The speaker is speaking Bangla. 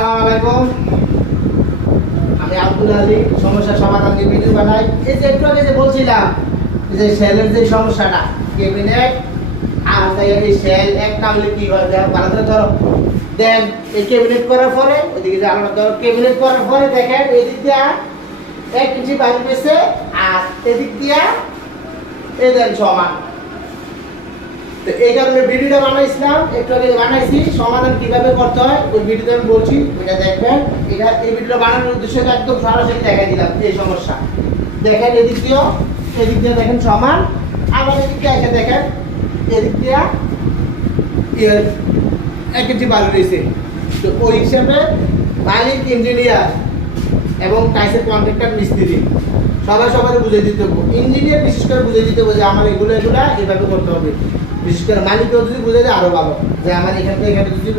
আসসালামু আমি আব্দুল আলী সমস্যা সমাধান নিয়ে ভিডিও বানাই। এই যে একটু আগে যে বলছিলাম যে সেলের যে সমস্যাটা ক্যাবিনেট আর এই সেল এক না হলে কি হয় ভালো করে ধরো দেন এই ক্যাবিনেট করার পরে ওইদিকে যে আমরা ধরো ক্যাবিনেট করার পরে দেখেন এদিক দিয়ে 1 ইঞ্চি বাইরে গেছে আর এদিক দিয়ে এই দেন সমান। তো এই কারণে ভিডিওটা বানাইছিলাম, একটু আগে বানাইছি সমাধান কিভাবে করতে হয় ওই ভিডিওতে আমি বলছি, ওইটা দেখবেন। এটা এই ভিডিওটা বানানোর উদ্দেশ্য একদম সরাসরি দেখাই দিলাম এই সমস্যা। দেখেন এদিক দিয়ে দেখেন সমান, আবার এদিক দিয়ে এসে দেখেন এদিক দিয়ে 1 ইঞ্চি বাড়ি রয়েছে। তো ওই হিসাবে মালিক ইঞ্জিনিয়ার এবং টাইসের কন্ট্রাক্টর মিস্ত্রি সবাই বুঝিয়ে দিতে হবে। ইঞ্জিনিয়ার বিশেষ করে বুঝিয়ে দিতে হবে যে আমার এগুলো এইভাবে করতে হবে। বিশেষ করে মালিকও যদি বুঝে যায় আরো ভালো, যে আমার এখান থেকে এখানে যদি